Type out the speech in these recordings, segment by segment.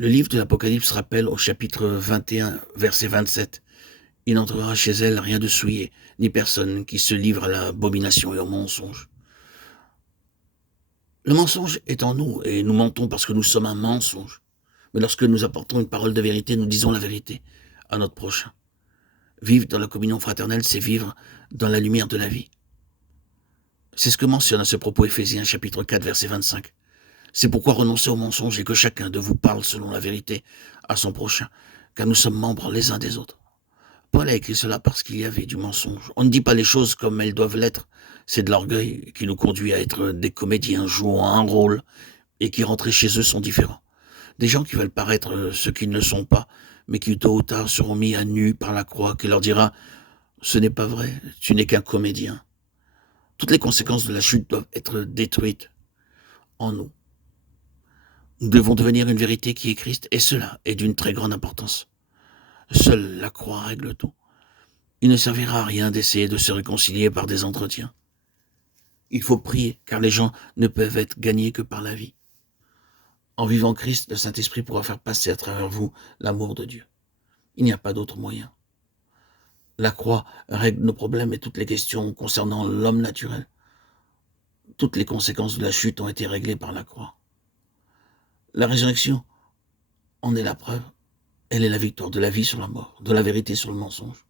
Le livre de l'Apocalypse rappelle au chapitre 21, verset 27, « Il n'entrera chez elle rien de souillé, ni personne qui se livre à l'abomination et au mensonge. » Le mensonge est en nous et nous mentons parce que nous sommes un mensonge. Mais lorsque nous apportons une parole de vérité, nous disons la vérité à notre prochain. Vivre dans la communion fraternelle, c'est vivre dans la lumière de la vie. C'est ce que mentionne à ce propos Éphésiens chapitre 4, verset 25. C'est pourquoi renoncez au mensonge et que chacun de vous parle selon la vérité à son prochain, car nous sommes membres les uns des autres. Paul a écrit cela parce qu'il y avait du mensonge. On ne dit pas les choses comme elles doivent l'être. C'est de l'orgueil qui nous conduit à être des comédiens jouant un rôle et qui rentrés chez eux sont différents. Des gens qui veulent paraître ce qu'ils ne sont pas, mais qui tôt ou tard seront mis à nu par la croix, qui leur dira « Ce n'est pas vrai, tu n'es qu'un comédien ». Toutes les conséquences de la chute doivent être détruites en nous. Nous devons devenir une vérité qui est Christ, et cela est d'une très grande importance. Seule la croix règle tout. Il ne servira à rien d'essayer de se réconcilier par des entretiens. Il faut prier, car les gens ne peuvent être gagnés que par la vie. En vivant Christ, le Saint-Esprit pourra faire passer à travers vous l'amour de Dieu. Il n'y a pas d'autre moyen. La croix règle nos problèmes et toutes les questions concernant l'homme naturel. Toutes les conséquences de la chute ont été réglées par la croix. La résurrection en est la preuve. Elle est la victoire de la vie sur la mort, de la vérité sur le mensonge.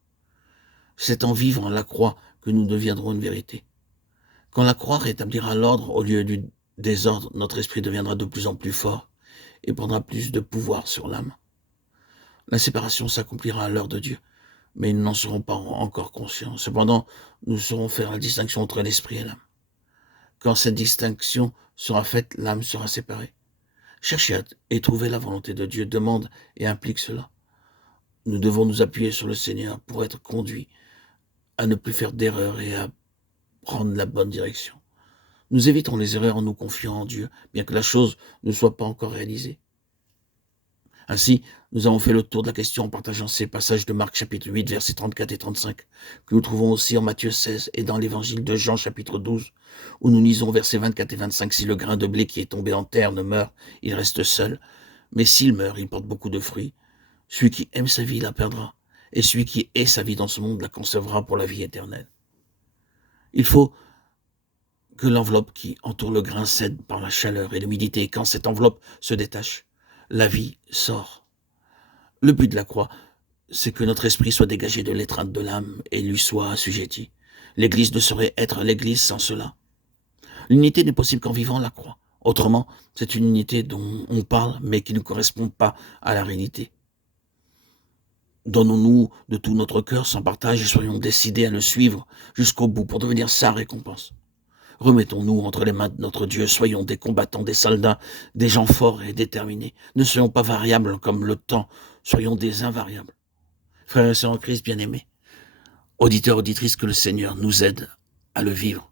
C'est en vivant la croix que nous deviendrons une vérité. Quand la croix rétablira l'ordre au lieu du désordre, notre esprit deviendra de plus en plus fort et prendra plus de pouvoir sur l'âme. La séparation s'accomplira à l'heure de Dieu, mais nous n'en serons pas encore conscients. Cependant, nous saurons faire la distinction entre l'esprit et l'âme. Quand cette distinction sera faite, l'âme sera séparée. Cherchez et trouvez la volonté de Dieu, demande et implique cela. Nous devons nous appuyer sur le Seigneur pour être conduits à ne plus faire d'erreurs et à prendre la bonne direction. Nous éviterons les erreurs en nous confiant en Dieu, bien que la chose ne soit pas encore réalisée. Ainsi, nous avons fait le tour de la question en partageant ces passages de Marc chapitre 8, versets 34 et 35, que nous trouvons aussi en Matthieu 16 et dans l'évangile de Jean chapitre 12, où nous lisons versets 24 et 25, « Si le grain de blé qui est tombé en terre ne meurt, il reste seul, mais s'il meurt, il porte beaucoup de fruits. Celui qui aime sa vie la perdra, et celui qui hait sa vie dans ce monde la conservera pour la vie éternelle. » Il faut que l'enveloppe qui entoure le grain cède par la chaleur et l'humidité, et quand cette enveloppe se détache, la vie sort. Le but de la croix, c'est que notre esprit soit dégagé de l'étreinte de l'âme et lui soit assujetti. L'Église ne saurait être l'Église sans cela. L'unité n'est possible qu'en vivant la croix. Autrement, c'est une unité dont on parle, mais qui ne correspond pas à la réalité. Donnons-nous de tout notre cœur sans partage et soyons décidés à le suivre jusqu'au bout pour devenir sa récompense. Remettons-nous entre les mains de notre Dieu, soyons des combattants, des soldats, des gens forts et déterminés. Ne soyons pas variables comme le temps, soyons des invariables. Frères et sœurs en Christ bien-aimés, auditeurs, auditrices, que le Seigneur nous aide à le vivre